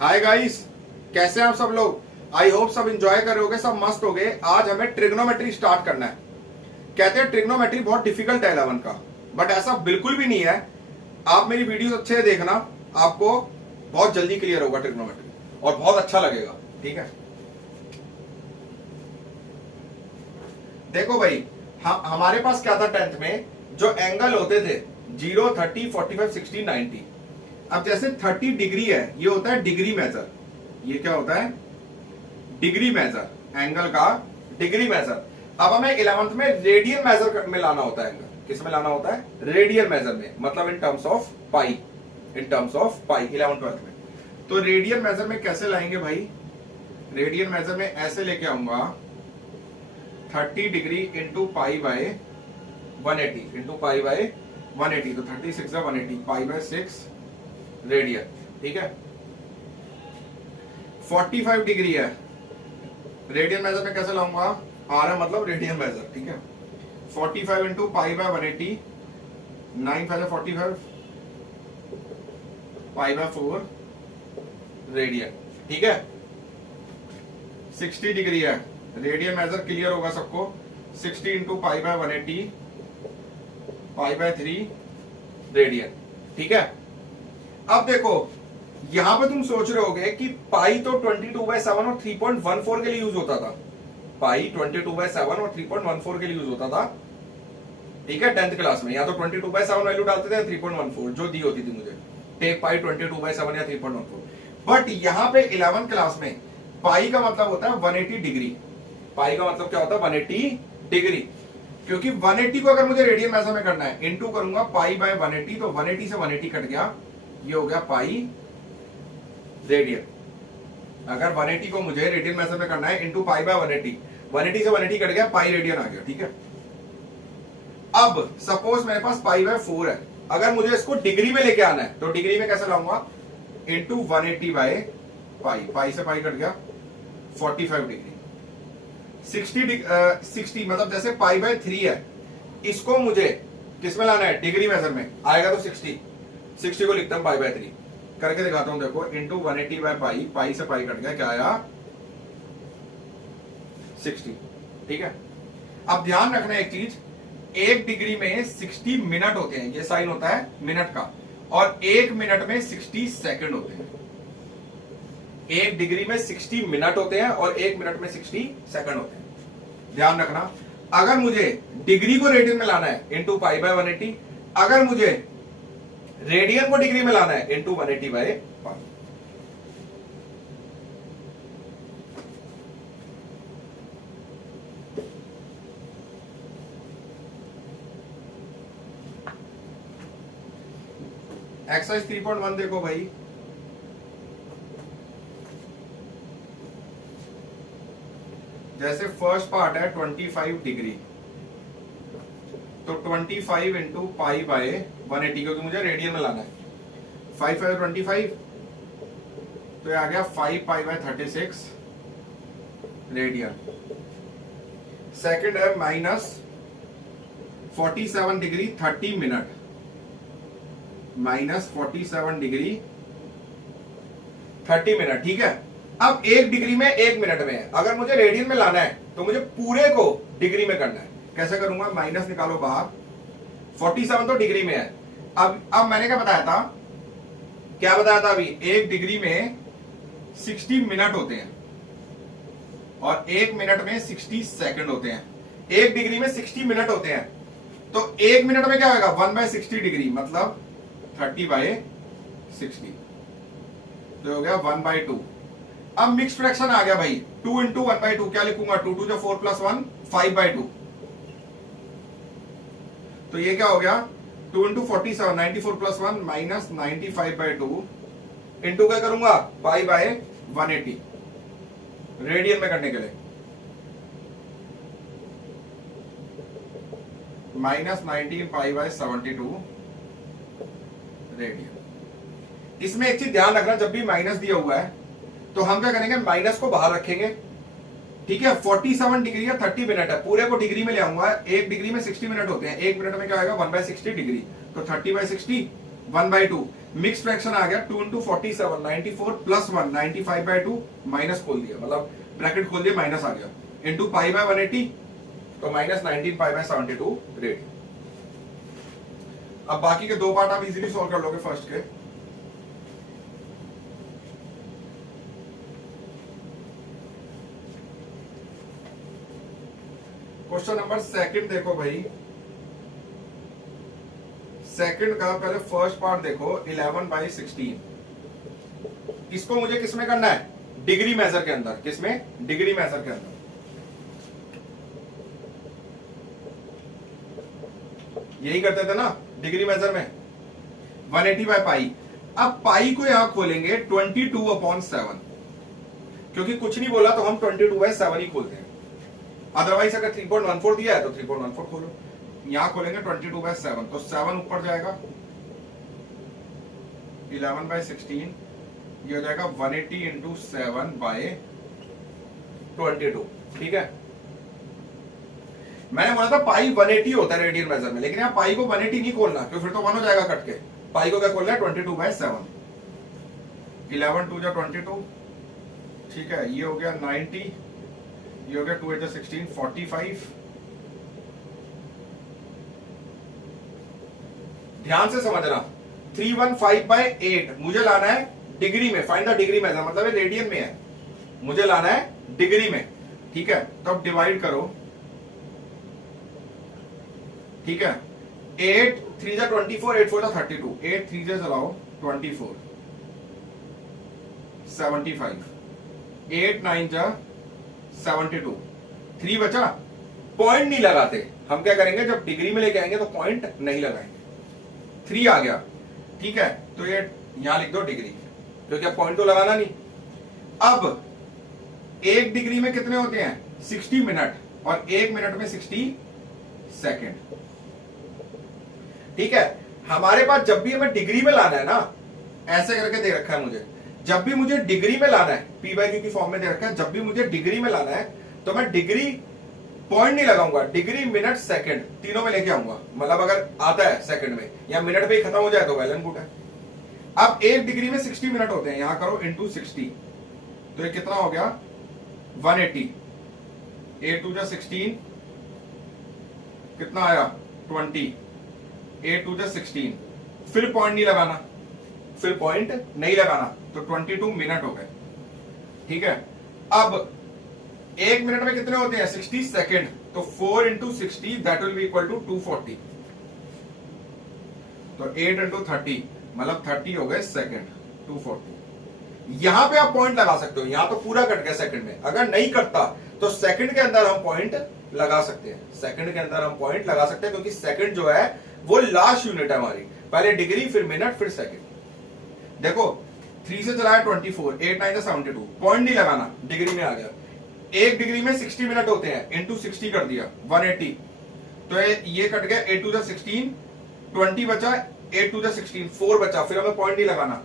Hi guys, कैसे हैं आप सब लोग। आई होप सब एंजॉय कर रहे होगे, सब मस्त हो गए। आज हमें ट्रिग्नोमेट्री स्टार्ट करना है। कहते हैं ट्रिग्नोमेट्री बहुत डिफिकल्ट है 11 का, बट ऐसा बिल्कुल भी नहीं है। आप मेरी वीडियोस अच्छे से देखना, आपको बहुत जल्दी क्लियर होगा ट्रिग्नोमेट्री और बहुत अच्छा लगेगा। ठीक है, देखो भाई, हमारे पास क्या था 10th में, जो एंगल होते थे 0, 30, 45, 60, 90। अब जैसे 30 डिग्री है, ये होता है डिग्री मेजर। ये क्या होता है? डिग्री मेजर, एंगल का डिग्री मेजर। अब हमें 11th में रेडियन मेजर में लाना होता है एंगल। किस में लाना होता है? रेडियन मेजर में, मतलब in terms of pi. In terms of pi 11th 12th में। तो रेडियन मेजर में कैसे लाएंगे भाई? रेडियन मेजर में ऐसे लेके आऊंगा 30 degree into pi by 180 into pi by 180। तो 36 है 180, पाई बाय 6 रेडियन। ठीक है, 45 डिग्री है, रेडियन मेजर में कैसे लाऊंगा? आर है मतलब रेडियन मेजर। ठीक है, 45 into pi by 180, 9 5 45, pi by 4 radian. ठीक है, 60 डिग्री है, रेडियन मेजर क्लियर होगा सबको। 60 into pi by 180, pi by 3 radian. ठीक है, अब देखो यहां पे तुम सोच रहे होगे कि पाई तो 22/7 और 3.14 के लिए यूज होता था। पाई 22/7 और 3.14 के लिए यूज होता था। ठीक है, 10th क्लास में या तो 22/7 वैल्यू डालते थे, 3.14 जो दी होती थी मुझे, टेक पाई 22/7 या 3.14। बट यहां पे 11th क्लास में पाई का मतलब होता है 180 डिग्री। पाई का मतलब क्या होता है? 180 डिग्री। क्योंकि 180 को अगर मुझे रेडियन मेजर में करना है, इंटू करूंगा पाई बाय 180, तो 180 से 180 कट गया, ये हो गया पाई रेडियन। अगर 180 को मुझे रेडियन मेजर में करना है, इंटू पाई बाय 180, 180 से 180 कट गया, पाई रेडियन आ गया। ठीक है, अब सपोज मेरे पास पाई बाय 4 है, अगर मुझे इसको डिग्री में लेके आना है तो डिग्री में कैसे लाऊंगा? इंटू 180 बाय पाई, पाई से पाई कट गया, 45 डिग्री। 60 मतलब जैसे पाई बाय 3 है, इसको मुझे किस में लाना है? डिग्री मेजर में आएगा तो 60 को लिखता हूं पाई बाय 3 करके दिखाता हूं। देखो इंटू 180 बाय पाई, पाई से पाई कट गया, क्या आया? 60। ठीक है, अब ध्यान रखना एक चीज, 1 डिग्री में 60 मिनट होते हैं, ये साइन होता है मिनट का, और 1 मिनट में 60 सेकंड होते हैं। 1 डिग्री में 60 मिनट होते हैं और 1 मिनट में 60 सेकंड होते हैं। ध्यान रखना, अगर मुझे डिग्री को रेडियन में लाना है, इंटू पाई बाय 180, अगर मुझे रेडियन को डिग्री में लाना है, इंटू 180 बाय पाई। एक्सरसाइज 3.1 देखो भाई, जैसे फर्स्ट पार्ट है 25 डिग्री, तो 25 इंटू पाई बाय 180, क्योंकि मुझे रेडियन में लाना है। 5 है 25, तो ये आ गया 5 पाई बाय 36 रेडियन। सेकंड है minus 47 degree 30 minute, minus 47 degree 30 minute. ठीक है, अब 1 डिग्री में 1 मिनट में है, अगर मुझे रेडियन में लाना है तो मुझे पूरे को डिग्री में करना है। कैसे करूंगा? माइनस निकालो बाहर, 47 तो डिग्री में है। अब मैंने क्या बताया था? क्या बताया था अभी? 1 डिग्री में 60 मिनट होते हैं और 1 मिनट में 60 सेकंड होते हैं। 1 डिग्री में 60 मिनट होते हैं, तो 1 मिनट में क्या होगा? 1/60 डिग्री, मतलब 30/60, तो हो गया 1/2। अब मिक्स फ्रैक्शन आ गया भाई, 2 इंटू 1/2, क्या लिखूंगा? 2 2 जो 4 + 1 5/2, तो ये क्या हो गया? 2 इंटू 47, 94 + 1 माइनस 95/2, इंटू क्या करूंगा? पाई बाय 180, रेडियन में करने के लिए, माइनस 19 पाई बाय 72 रेडियन। इसमें एक चीज ध्यान रखना, जब भी माइनस दिया हुआ है तो हम क्या करेंगे? माइनस को बाहर रखेंगे। ठीक है, 47 डिग्री या 30 मिनट है, पूरे को डिग्री में ले आऊंगा। 1 डिग्री में 60 मिनट होते हैं, 1 मिनट में क्या आएगा? 1/60 डिग्री, तो 30/60 1/2। मिक्स फ्रैक्शन आ गया 2 इंटू 47 94 प्लस 1 95/2 माइनस खोल दिया, मतलब ब्रैकेट खोल दिया, माइनस आ गया इंटू पाई बाय 180 तो माइनस 19 पाई बाय 72 रेडियन। अब बाकी के दो पार्ट आप इजीली सॉल्व कर लोगे फर्स्ट के। क्वेश्चन नंबर सेकंड देखो भाई, सेकंड का पहले फर्स्ट पार्ट देखो 11/16। इसको मुझे किसमें करना है, डिग्री मेजर के अंदर। किसमें, डिग्री मेजर के अंदर। यही करते थे ना डिग्री मेजर में, 180 बाय पाई। अब पाई को यहां खोलेंगे 22/7, क्योंकि कुछ नहीं बोला तो हम 22/7 ही खोलते हैं। अदरवाइज अगर 3.14 दिया है तो 3.14 खोलो। यहां खोलेंगे 22/7 तो 7 ऊपर जाएगा, 11/16 ये हो जाएगा 180 इंटू 7/22। ठीक है, मैंने बोला था पाई 180 होता है रेडियन मेजर में, लेकिन यहाँ पाई को 180 नहीं खोलना क्योंकि फिर तो 1 हो जाएगा कट के। पाई को क्या खोलना है 22/7। 11 2 जा 22, ठीक है, ये हो गया 90, ये हो गया 2 8 16 45। ध्यान से समझना, 315/8 मुझे लाना है डिग्री में। फाइंड द डिग्री मेजर, मतलब ये रेडियन में है, मुझे लाना है डिग्री में। ठीक है, तो अब डिवाइड करो। ठीक है, 8 3 जा 24, 8 4 जा 32, 8 3 जा चलाओ 24, 75, 8 9 जा 72, 3 बचा। पॉइंट नहीं लगाते हम, क्या करेंगे जब डिग्री में लेके आएंगे तो पॉइंट नहीं लगाएंगे। 3 आ गया, ठीक है, तो ये यहां लिख दो डिग्री, क्योंकि अब पॉइंट तो लगाना नहीं। अब 1 डिग्री में कितने होते हैं 60 मिनट, और 1 मिनट में 60 सेकेंड। ठीक है, हमारे पास जब भी हमें डिग्री में लाना है ना, ऐसे करके दे रखा है मुझे, जब भी मुझे डिग्री में लाना है, पी बाई क्यू की फॉर्म में दे रखा है, जब भी मुझे डिग्री में लाना है तो मैं डिग्री पॉइंट नहीं लगाऊंगा, डिग्री मिनट सेकंड तीनों में लेके आऊंगा। मतलब अगर आता है सेकंड में या मिनट पे ही खत्म हो जाए तो वेल एंड गुड है। अब 1 डिग्री में 60 मिनट होते हैं, यहां करो इंटू 60, तो ये कितना हो गया 180। 8 2 जा 16, कितना आया 20, 8 2 जा 16। फिर पॉइंट नहीं लगाना, फिर पॉइंट नहीं लगाना, तो 22 मिनट हो गए। ठीक है, अब 1 मिनट में कितने होते हैं 60 सेकेंड, तो 4 into 60 that will be equal to 240, तो 8 इंटू 30 मतलब 30 हो गए सेकेंड, 240। यहां पे आप पॉइंट लगा सकते हो, यहां तो पूरा कट गया सेकंड में। अगर नहीं कटता तो सेकंड के अंदर हम पॉइंट लगा सकते हैं, सेकंड के अंदर हम पॉइंट लगा सकते हैं, क्योंकि सेकंड जो है वो लास्ट यूनिट है हमारी, पहले डिग्री फिर मिनट फिर सेकंड। देखो 3 से चलाया 24, 8 9 72, पॉइंट नहीं लगाना, डिग्री में आ गया। 1 डिग्री में 60 मिनट होते हैं, इंटू 60 कर दिया 180, तो ये कट गया 8 2 जा 16, 20 बचा, 8 2 जा 16, 4 बचा, फिर हमें पॉइंट नहीं लगाना।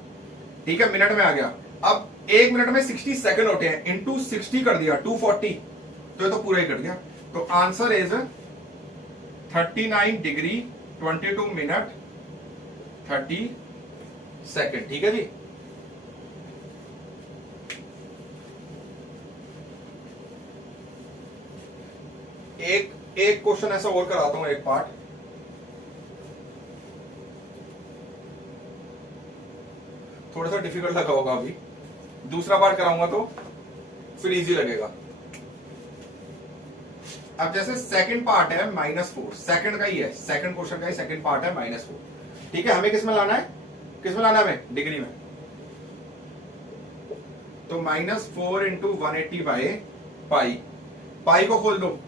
ठीक है, मिनट में आ गया। अब 1 मिनट में 60 सेकंड होते हैं, इंटू 60 कर दिया 240, तो ये तो पूरा ही कट गया। तो answer is 39 degree 22 minute 30 second. ठीक है जी, एक क्वेश्चन ऐसा और कराता हूं, एक पार्ट। थोड़ा सा डिफिकल्ट लगा होगा अभी, दूसरा पार्ट कराऊंगा तो फिर इजी लगेगा। अब जैसे सेकंड पार्ट है -4, सेकंड का ही है, सेकंड क्वेश्चन का ही सेकंड पार्ट है -4। ठीक है, हमें किसमें लाना है, किसमें लाना है हमें, डिग्री में। तो -4 इंटू 180 बाय पाई, पाई को खोल दो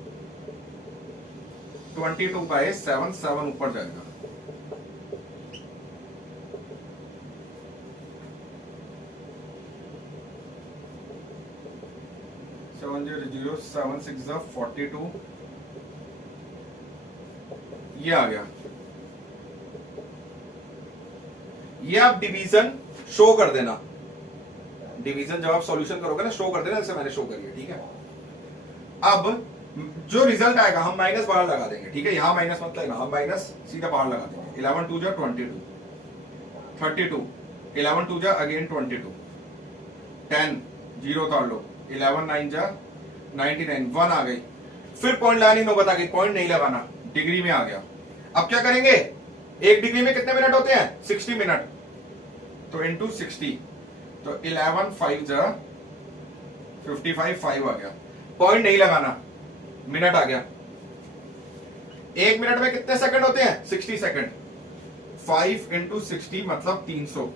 22/7, 7 ऊपर जाएगा, सेवन 7 6 42, ये आ गया। ये आप डिवीजन शो कर देना, डिवीजन जब आप सॉल्यूशन करोगे ना शो कर देना, जैसे मैंने शो करी है। ठीक है, अब जो रिजल्ट आएगा हम माइनस बाहर लगा देंगे। ठीक है, यहां माइनस मत लेना, हम माइनस सीधा बाहर लगा देंगे। 11 2 जा 22, 32, 11 2 जा अगेन 22, 10 जीरो उतार लो, 11 9 जा 99, 1 आ गई। फिर पॉइंट लगानी नौबत आ गई, पॉइंट नहीं लगाना, डिग्री में आ गया। अब क्या करेंगे, एक डिग्री में कितने मिनट होते हैं, 60 मिनट, तो इंटू 60, तो 11 5 जा 55, 5 आ गया। पॉइंट नहीं लगाना, मिनट आ गया। एक मिनट में कितने सेकंड होते हैं, 60 सेकंड, 5 इंटू 60 मतलब 300,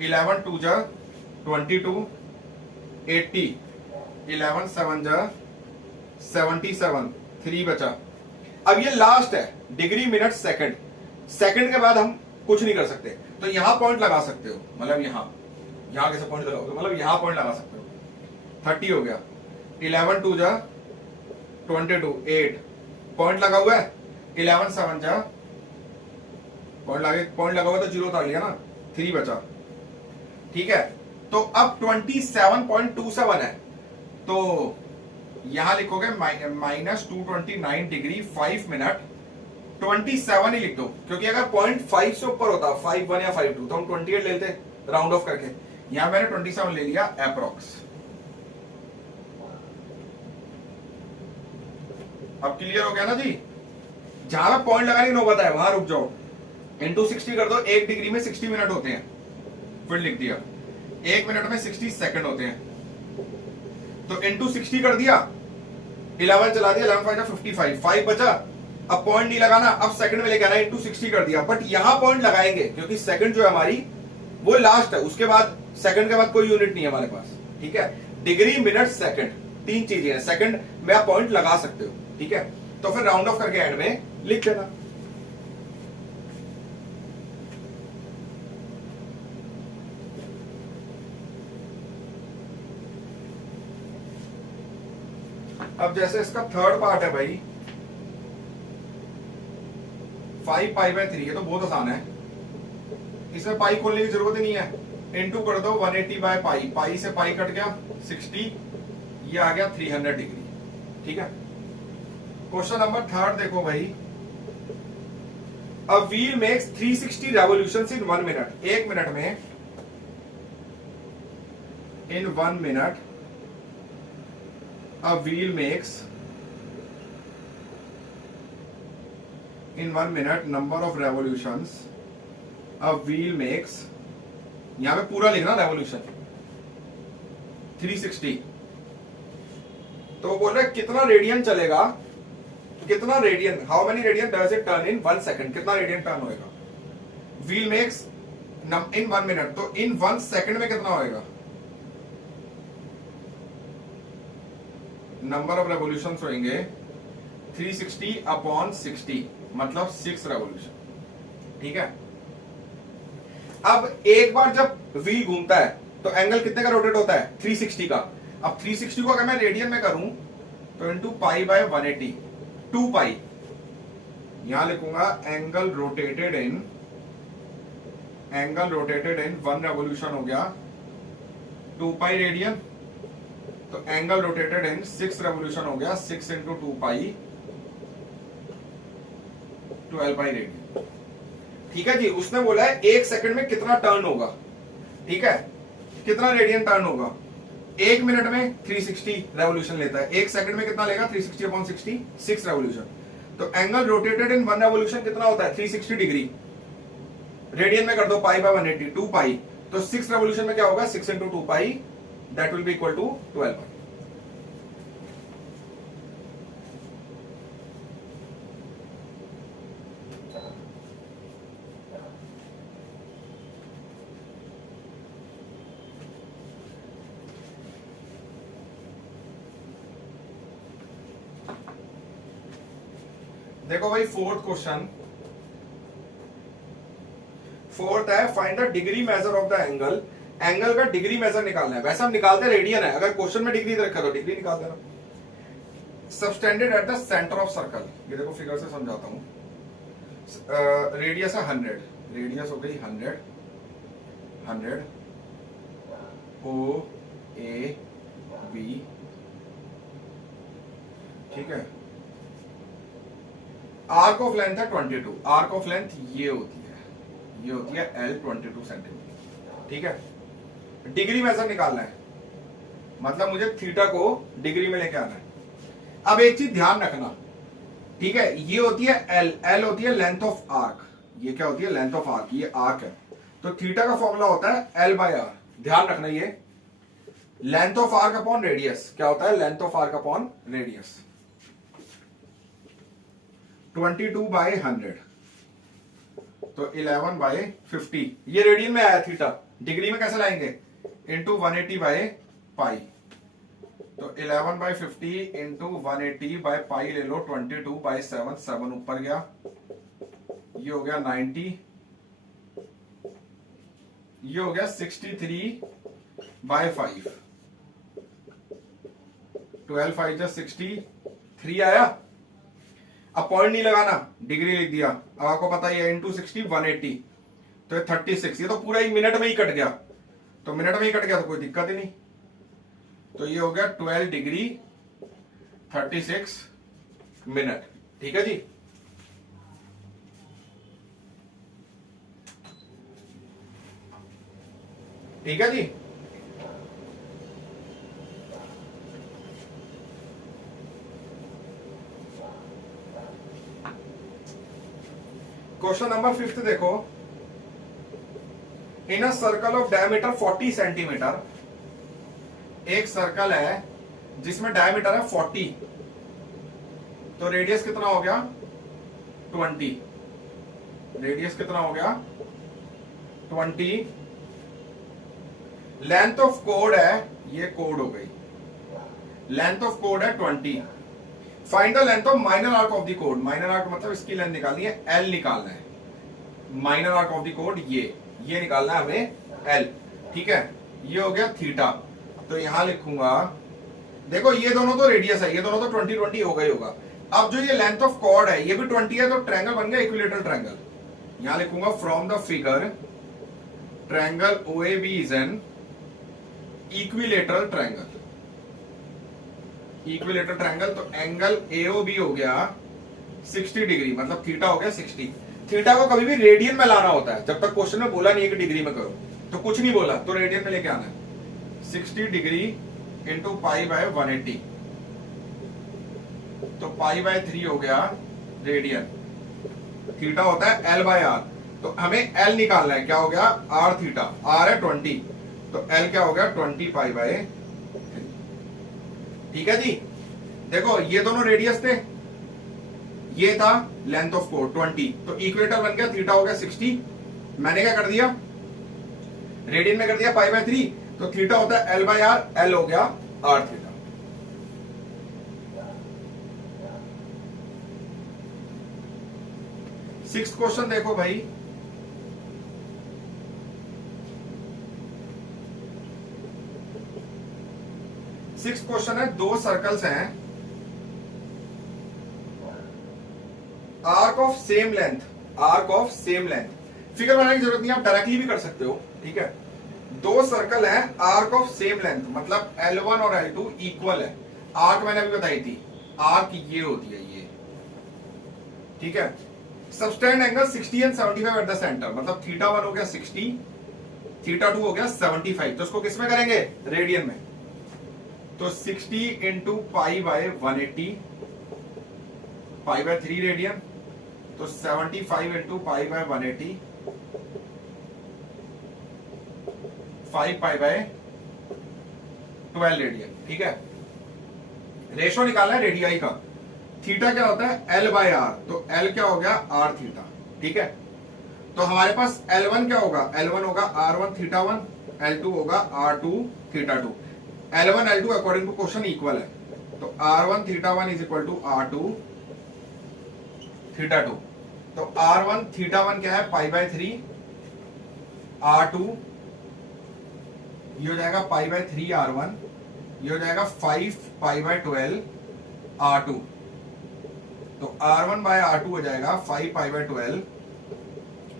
11 2 जा 22, 80, 11 7 जा 77, 3 बचा। अब ये लास्ट है, डिग्री मिनट सेकंड, सेकंड के बाद हम कुछ नहीं कर सकते, तो यहां पॉइंट लगा सकते हो, मतलब यहां कैसे पॉइंट लगाओगे, मतलब यहां पॉइंट लगा सकते हो। 30 हो गया, 11 2 जा 22, 8 पॉइंट लगा हुआ है, 11 7 जा पॉइंट लगा हुआ तो जीरो उतार लिया ना, 3 बचा। ठीक है, तो अब 27.27 है, तो यहां लिखोगे -229 डिग्री 5 मिनट, 27 ही लिख दो, क्योंकि अगर 0.5 से ऊपर होता 5.1 या 5.2 तो हम 28 लेते राउंड ऑफ करके, यहां मैंने 27 ले लिया अप्रोक्स। अब क्लियर हो गया ना जी, जहां पे पॉइंट लगाने की नौबत है वहां रुक जाओ, इंटू 60 कर दो, एक डिग्री में 60 मिनट होते हैं, फिर लिख दिया, एक मिनट में 60 सेकंड होते हैं, तो इंटू 60 कर दिया, 11 चला दिया, 11 5 55, 5 बचा। अब पॉइंट नहीं लगाना, अब सेकंड में लेके आना, इंटू 60 कर दिया, बट यहां पॉइंट लगाएंगे क्योंकि सेकंड जो है हमारी वो लास्ट है, उसके बाद सेकंड के बाद कोई यूनिट नहीं है हमारे पास। ठीक है, डिग्री मिनट सेकंड, तीन चीजें हैं, सेकंड में आप पॉइंट लगा सकते हो। ठीक है, तो फिर राउंड ऑफ करके एंड में लिख देना। अब जैसे इसका थर्ड पार्ट है भाई 5 पाई बाय 3, ये तो बहुत आसान है, इसमें पाई खोलने की जरूरत ही नहीं है, इनटू कर दो 180 बाय पाई, पाई से पाई कट गया 60, ये आ गया 300 डिग्री। ठीक है, क्वेश्चन नंबर थर्ड देखो भाई, a wheel makes 360 revolutions in 1 minute, एक मिनट में, इन 1 minute a wheel makes in 1 minute number of revolutions, a wheel makes, यहां पे पूरा लिखना रेवोल्यूशन 360, तो बोल रहे कितना रेडियन चलेगा, कितना radian, how many radian does it turn in 1 second, कितना रेडियन टर्न होएगा, व्हील मेक्स इन 1 मिनट, तो इन 1 सेकंड में कितना होएगा, नंबर ऑफ रेवोल्यूशन होंगे 360 अपॉन 60 मतलब 6 रेवोल्यूशन। ठीक है, अब एक बार जब व्हील घूमता है तो एंगल कितने का रोटेट होता है, 360 का। अब 360 को अगर मैं रेडियन में करूं तो इंटू पाई बाय 180, 2 पाई, यहां लिखूंगा एंगल रोटेटेड इन 1 रेवोल्यूशन हो गया 2 पाई रेडियन, तो एंगल रोटेटेड इन 6 रेवोल्यूशन हो गया 6 इंटू 2 पाई 12 पाई रेडियन। ठीक है जी, उसने बोला है एक सेकंड में कितना टर्न होगा। ठीक है, कितना रेडियन टर्न होगा, एक मिनट में 360 रेवोल्यूशन लेता है, एक सेकंड में कितना लेगा 360 अपॉन 60, 6 रेवोल्यूशन, तो एंगल रोटेटेड इन 1 रेवोल्यूशन कितना होता है 360 डिग्री, रेडियन में कर दो पाई बाय 180, 2 पाई, तो 6 रेवोल्यूशन में क्या होगा 6 into 2 pi, that will be equal to 12 pi। देखो भाई फोर्थ क्वेश्चन, फोर्थ है find the degree measure of the angle, angle का डिग्री मेजर निकालना है, वैसे हम निकालते रेडियन है, अगर क्वेश्चन में डिग्री रखा तो डिग्री निकाल देना। Subtended at the centre of circle, ये देखो फिगर से समझाता हूं, रेडियस है 100, रेडियस हो गई 100, 100 ओ ए बी, ठीक है, आर्क ऑफ लेंथ है 22, आर्क ऑफ लेंथ ये होती है, ये होती है L 22 सेंटीमीटर। ठीक है, डिग्री मेजर निकालना है, मतलब मुझे थीटा को डिग्री में लेके आना है। अब एक चीज ध्यान रखना, ठीक है, ये होती है L, L होती है लेंथ ऑफ आर्क। ये क्या होती है? Length of arc. ये आर्क है, तो थीटा का फॉर्मूला होता है L बाय आर। ध्यान रखना, ये length of arc upon radius क्या होता है? Length of arc upon radius. 22 by 100 तो 11 बाय 50। ये रेडियन में आया थीटा, डिग्री में कैसे लाएंगे? Into 180 by pi. तो 11 बाय 50 इंटू 180 बाय पाई ले लो, 22 बाय 7, 7 ऊपर गया, ये हो गया 90, ये हो गया 63 बाय 5, 12 5 जा 63 आया। अब पॉइंट नहीं लगाना, डिग्री लिख दिया। अब आपको पता ही है इंटू 60 180, तो ये 36। ये तो पूरा एक मिनट में ही कट गया, तो मिनट में ही कट गया तो कोई दिक्कत ही नहीं। तो ये हो गया 12 डिग्री 36 मिनट। ठीक है जी। ठीक है जी। क्वेश्चन नंबर 5 देखो। In a circle of diameter 40 centimetre, एक सर्कल है जिसमें डायमीटर है 40, तो रेडियस कितना हो गया? 20। रेडियस कितना हो गया? 20। लेंथ ऑफ कोड है, ये कोड हो गई, लेंथ ऑफ कोड है 20। Find the length of minor arc of the code. Minor arc मतलब इसकी लेंथ निकालनी है, L निकालना है। Minor arc of the code ये निकालना है हमें L। ठीक है, ये हो गया थीटा। तो यहां लिखूंगा, देखो ये दोनों तो रेडियस है, ये दोनों तो 20 20 होगा ही होगा। अब जो ये लेंथ ऑफ कॉर्ड है ये भी 20 है, तो ट्रायंगल बन गया इक्विलेटरल ट्रायंगल। यहां लिखूंगा from the figure triangle OAB is an equilateral triangle. Equilateral triangle, तो एंगल AOB हो गया 60 डिग्री, मतलब थीटा हो गया 60। थीटा को कभी भी रेडियन में लाना होता है, जब तक क्वेश्चन में बोला नहीं है कि डिग्री में करो, तो कुछ नहीं बोला तो रेडियन में लेके आना है। 60 डिग्री इंटू पाई बाय 180, तो पाई बाय 3 हो गया रेडियन। थीटा होता है L बाय आर, तो हमें L निकालना है। क्या हो गया? R theta. R है 20, तो L क्या हो गया? 20 पाई बाय 3। ठीक है जी। देखो ये दोनों रेडियस थे, ये था लेंथ ऑफ कोड 20, तो इक्वेटर बन गया, थीटा हो गया 60। मैंने क्या कर दिया? रेडियन में कर दिया पाई बाय 3, तो थीटा होता है L बाय आर, L हो गया R थीटा। सिक्स्थ क्वेश्चन देखो भाई। सिक्स्थ क्वेश्चन है, दो सर्कल्स हैं, arc of same length, arc of same length. Figure बनाने की जरूरत नहीं, आप डायरेक्टली भी कर सकते हो। ठीक है, दो सर्कल हैं, आर्क ऑफ सेम लेंथ, मतलब L1 और L2 इक्वल है। आर्क मैंने अभी बताई थी, आर्क ये होती है ये। ठीक है, subtend angle 60 and 75 at the centre, मतलब थीटा 1 हो गया 60, थीटा 2 हो गया 75। तो इसको किस में करेंगे? रेडियन में। तो 60 into pi by 180, pi by 3 radian, तो 75 into pi by 180, 5 pi by 12 radian. ठीक है, रेशो निकालना है रेडियाई का। थीटा क्या होता है? L बाय आर, तो L क्या हो गया? R theta. ठीक है, तो हमारे पास L1 क्या होगा? L1 होगा R1 थीटा 1, L2 होगा R2 theta 2। L1 L2 according to question equal है, तो R1 theta 1 is equal to R2 theta 2। तो R1 थीटा 1 क्या है? पाई बाय 3, R2 ये हो जाएगा पाई बाय 3 R1, ये हो जाएगा 5 पाई बाय 12 R2। तो R1 बाय R2 हो जाएगा 5 pi by 12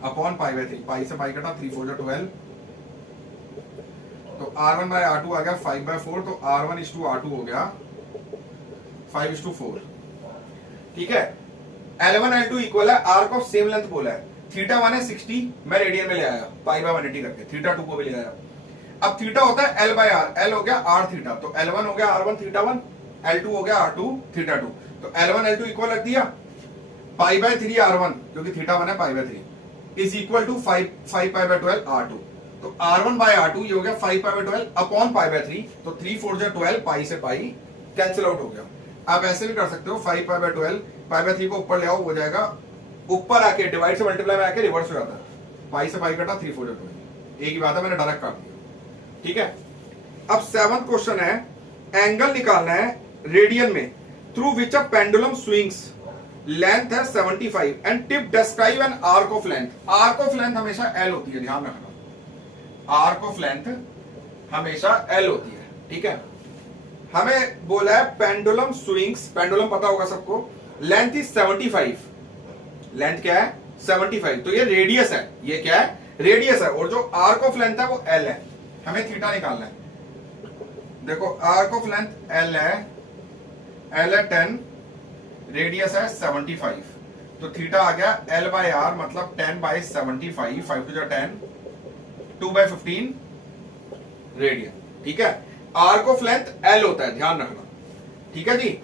upon pi by 3। पाई से पाई कटा, 3 4 12, तो R1 बाय R2 आ गया 5 बाय 4, तो R1 इज टू R2 हो गया 5 इज टू 4। ठीक है, L1 L2 इक्वल है, आर्क ऑफ सेम लेंथ बोला है। थीटा 1 है 60, मैं रेडियन में ले आया पाई बाय 180 करके, थीटा 2 को भी ले आया। अब थीटा होता है L बाय R, L हो गया R थीटा, तो L1 हो गया R1 थीटा 1, L2 हो गया R2 थीटा 2, तो L1 L2 इक्वल रख दिया, पाई बाय 3 R1 जो कि थीटा 1 है pi by 3 is equal to 5 pi by 12 R2, तो R1 बाय R2 ये हो गया 5 pi by 12 upon pi by 3, तो 3 4 जा 12, पाई से पाई कैंसिल आउट हो गया। आप ऐसे भी कर सकते हो 5 पाई बाय 12, पाई बाय 3 को ऊपर ले आओ, हो जाएगा ऊपर आके डिवाइड से मल्टीप्लाई में आके रिवर्स हो जाता है, पाई से पाई कटा 3 4 जा 12, एक ही बात है, मैंने डायरेक्ट काट दिया। ठीक है, अब 7th क्वेश्चन है, एंगल निकालना है रेडियन में through which a pendulum swings, length है 75 and tip describe an arc of length. Arc of length हमेशा L होती है, ध्यान रखना, आर्क ऑफ लेंथ हमेशा L होती है। ठीक है, हमें बोला है पेंडुलम स्विंग्स, पेंडुलम पता होगा सबको, लेंथ इज 75, लेंथ क्या है 75, तो ये रेडियस है, ये क्या है रेडियस है, और जो आर्क ऑफ लेंथ है वो L है, हमें थीटा निकालना है। देखो आर्क ऑफ लेंथ L है, L है 10, रेडियस है 75, तो थीटा आ गया L बाय R मतलब 10 बाय 75, 5 टू 10, 2 बाय 15 रेडियन। ठीक है, आर्क ऑफ लेंथ L होता है, ध्यान रखना। ठीक है जी,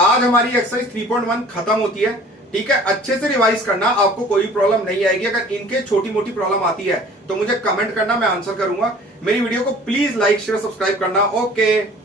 आज हमारी एक्सरसाइज 3.1 खत्म होती है। ठीक है, अच्छे से रिवाइज करना, आपको कोई प्रॉब्लम नहीं आएगी। अगर इनके छोटी मोटी प्रॉब्लम आती है तो मुझे कमेंट करना, मैं आंसर करूंगा। मेरी वीडियो को प्लीज लाइक शेयर सब्सक्राइब करना। ओके।